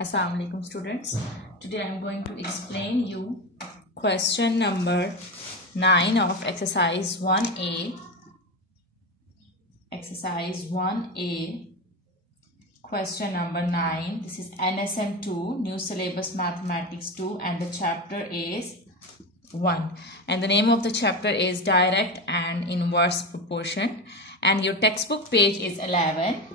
Assalamu alaikum students. Today I am going to explain you question number 9 of exercise 1A. Exercise 1A. Question number 9. This is NSM 2, New Syllabus Mathematics 2, and the chapter is 1. And the name of the chapter is Direct and Inverse Proportion. And your textbook page is 11.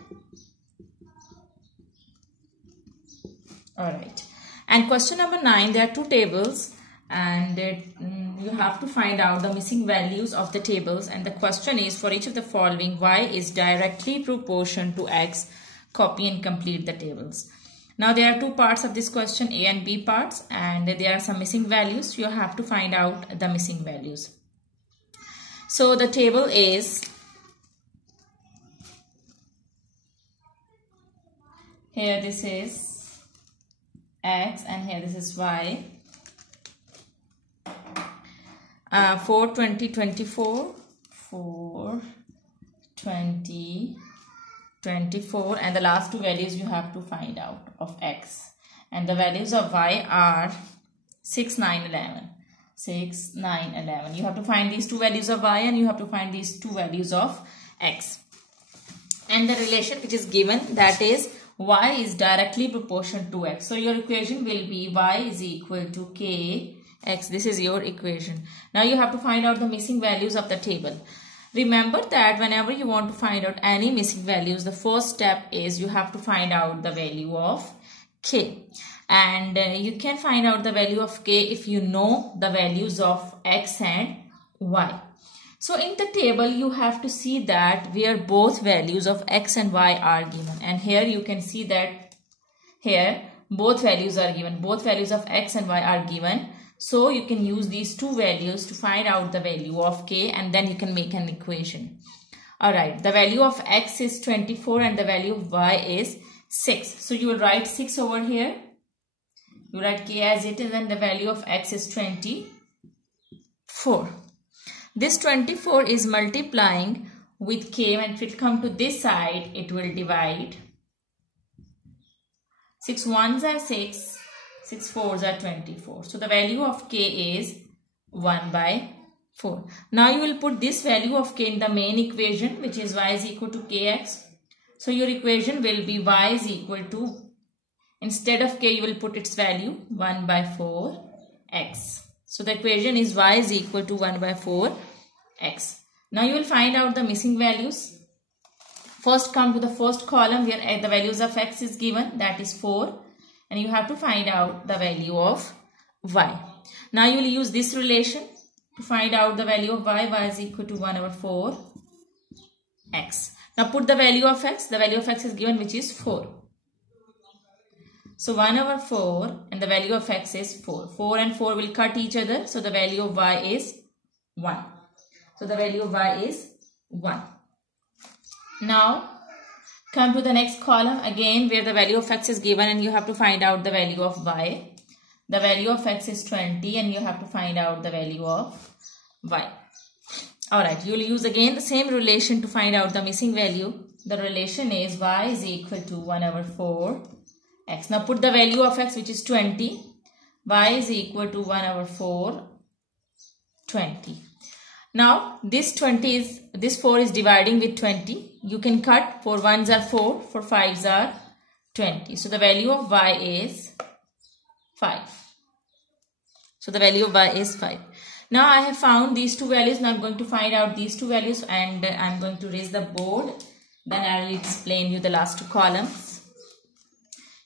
Alright. And question number 9, there are two tables and you have to find out the missing values of the tables, and the question is for each of the following y is directly proportional to x. Copy and complete the tables. Now there are two parts of this question, A and B parts, and there are some missing values. You have to find out the missing values. So the table is, here this is x and here this is y. 4, 20, 24, 4, 20, 24, and the last two values you have to find out of x, and the values of y are 6, 9, 11. 6, 9, 11. You have to find these two values of y and you have to find these two values of x, and the relation which is given, that is y is directly proportional to x. So your equation will be y is equal to k x. This is your equation. Now you have to find out the missing values of the table. Remember that whenever you want to find out any missing values, the first step is you have to find out the value of k. And you can find out the value of k if you know the values of x and y. So in the table you have to see that where both values of x and y are given, and here you can see that here both values are given. Both values of x and y are given. So you can use these two values to find out the value of k, and then you can make an equation. Alright, the value of x is 24 and the value of y is 6. So you will write 6 over here. You write k as it is, and the value of x is 24. This 24 is multiplying with k, and if it comes to this side, it will divide. 6 ones are 6. 6 fours are 24. So the value of k is 1 by 4. Now you will put this value of k in the main equation, which is y is equal to kx. So your equation will be y is equal to, instead of k you will put its value 1 by 4x. So the equation is y is equal to 1 by 4x. Now you will find out the missing values. First come to the first column where the values of x is given, that is 4. And you have to find out the value of y. Now you will use this relation to find out the value of y. Y is equal to 1 over 4x. Now put the value of x. The value of x is given, which is 4. So 1 over 4 and the value of x is 4. 4 and 4 will cut each other. So the value of y is 1. So the value of y is 1. Now come to the next column again where the value of x is given and you have to find out the value of y. The value of x is 20 and you have to find out the value of y. Alright, you will use again the same relation to find out the missing value. The relation is y is equal to 1 over 4x. Now put the value of x, which is 20. Y is equal to 1 over 4, 20. Now this 4 is dividing with 20. You can cut. 4 ones are 4, 4 fives are 20. So the value of y is 5. So the value of y is 5. Now I have found these two values. Now I am going to find out these two values, and I am going to raise the board. Then I will explain you the last two columns.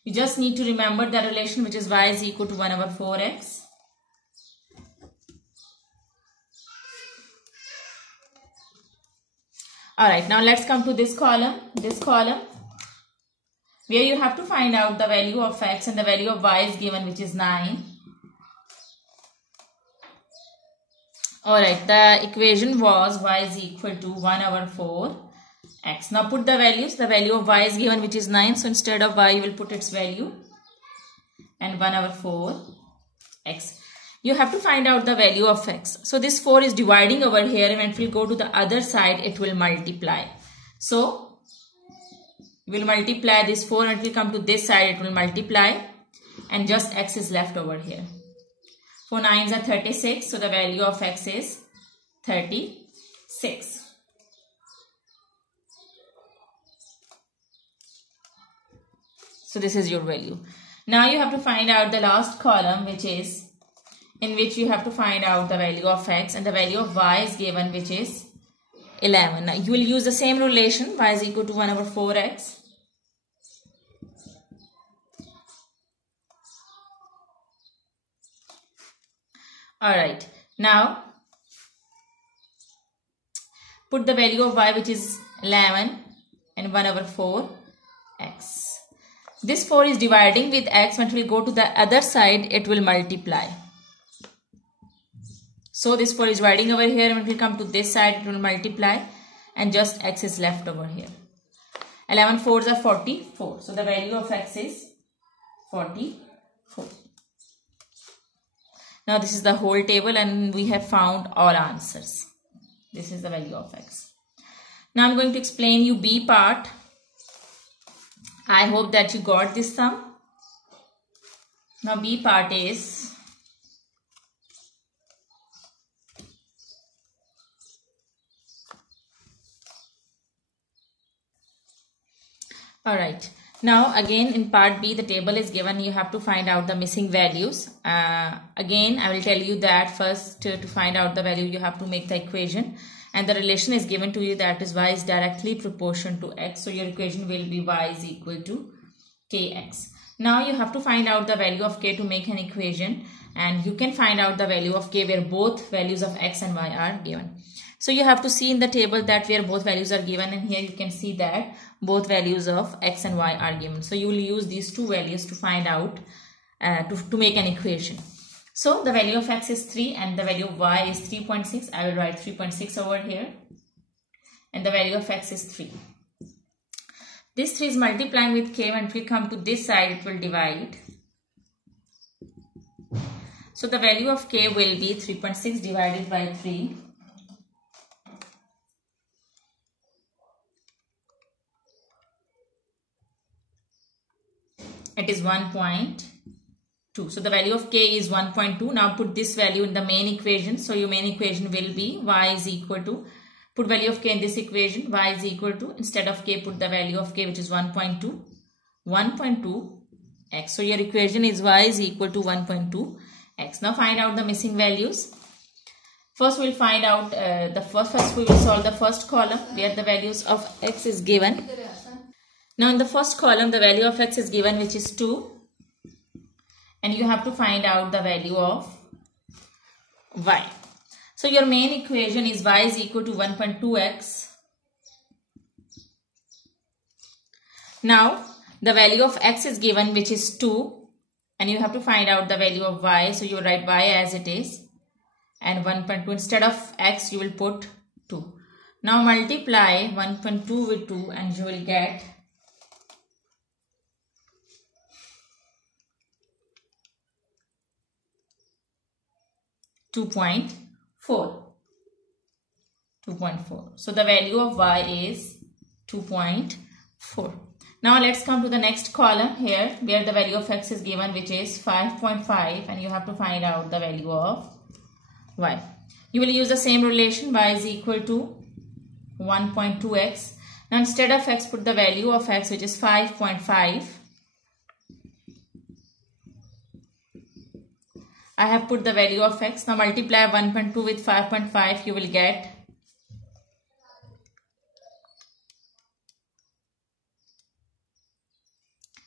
You just need to remember the relation, which is y is equal to 1 over 4x. Alright, now let's come to this column. This column where you have to find out the value of x, and the value of y is given, which is 9. Alright, the equation was y is equal to 1 over 4x. Now put the values. The value of y is given, which is 9. So instead of y you will put its value and 1 over 4x. You have to find out the value of x. So this 4 is dividing over here, and if we go to the other side, it will multiply. So You will multiply this 4 and it will come to this side. It will multiply and just x is left over here. 4 9s are 36. So the value of x is 36. So this is your value. Now you have to find out the last column, which is in which you have to find out the value of x, and the value of y is given, which is 11. Now you will use the same relation, y is equal to 1 over 4x. Alright, now put the value of y, which is 11, and 1 over 4x. This 4 is dividing with x. When it will go to the other side, it will multiply. So this 4 is dividing over here. When it will come to this side, it will multiply and just x is left over here. 11 4s are 44. So the value of x is 44. Now this is the whole table and we have found all answers. This is the value of x. Now I'm going to explain you B part. I hope that you got this sum. Now B part is alright. Now again in part B the table is given. You have to find out the missing values. Again I will tell you that first to find out the value you have to make the equation. And the relation is given to you, that is y is directly proportional to x. So your equation will be y is equal to kx. Now you have to find out the value of k to make an equation. And you can find out the value of k where both values of x and y are given. So you have to see in the table that where both values are given. And here you can see that both values of x and y are given. So you will use these two values to find out, to make an equation. So the value of x is 3 and the value of y is 3.6. I will write 3.6 over here. And the value of x is 3. This 3 is multiplying with k. When it will come to this side, it will divide. So the value of k will be 3.6 divided by 3. It is 1.2. So the value of k is 1.2. Now put this value in the main equation. So your main equation will be y is equal to, put value of k in this equation, y is equal to, instead of k put the value of k which is 1.2, 1.2 x. So your equation is y is equal to 1.2 x. Now find out the missing values. First we'll find out first we will solve the first column where the values of x is given. Now in the first column the value of x is given, which is 2. And you have to find out the value of y. So your main equation is y is equal to 1.2x. Now the value of x is given, which is 2. And you have to find out the value of y. So you will write y as it is. And 1.2, instead of x you will put 2. Now multiply 1.2 with 2 and you will get 2.4. So the value of y is 2.4. Now let's come to the next column here where the value of x is given, which is 5.5, and you have to find out the value of y. You will use the same relation, y is equal to 1.2x. Now instead of x put the value of x, which is 5.5. I have put the value of x. Now multiply 1.2 with 5.5. You will get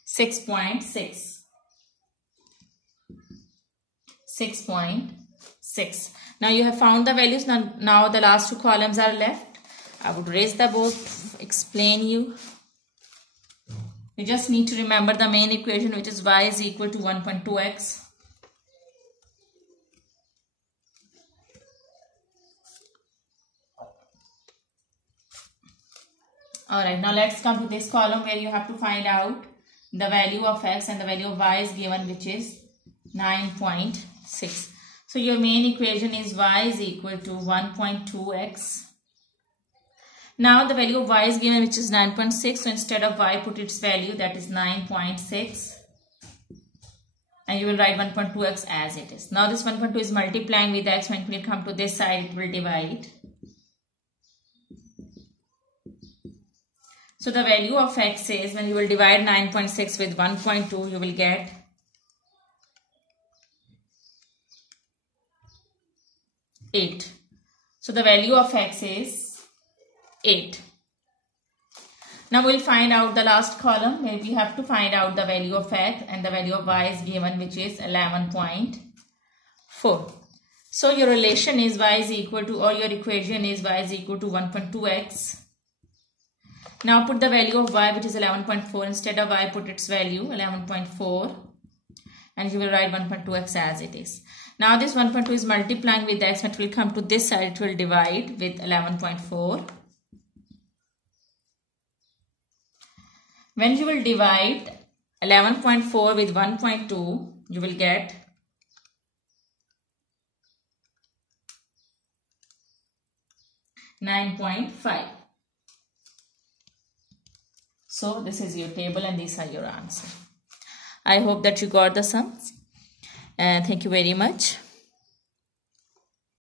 6.6. 6.6. Now you have found the values. Now the last two columns are left. I would raise the board to explain you. You just need to remember the main equation, which is y is equal to 1.2x. Alright, now let's come to this column where you have to find out the value of x, and the value of y is given, which is 9.6. So your main equation is y is equal to 1.2x. Now the value of y is given, which is 9.6. So instead of y, put its value, that is 9.6. And you will write 1.2x as it is. Now this 1.2 is multiplying with x. When it will come to this side, it will divide. So the value of x is, when you will divide 9.6 with 1.2, you will get 8. So the value of x is 8. Now we'll find out the last column where we have to find out the value of x, and the value of y is given, which is 11.4. So your relation is y is equal to, or your equation is y is equal to 1.2x. Now put the value of y, which is 11.4. Instead of y, put its value 11.4, and you will write 1.2x as it is. Now this 1.2 is multiplying with x. When it will come to this side, it will divide with 11.4. When you will divide 11.4 with 1.2, you will get 9.5. So this is your table and these are your answers. I hope that you got the sums. Thank you very much.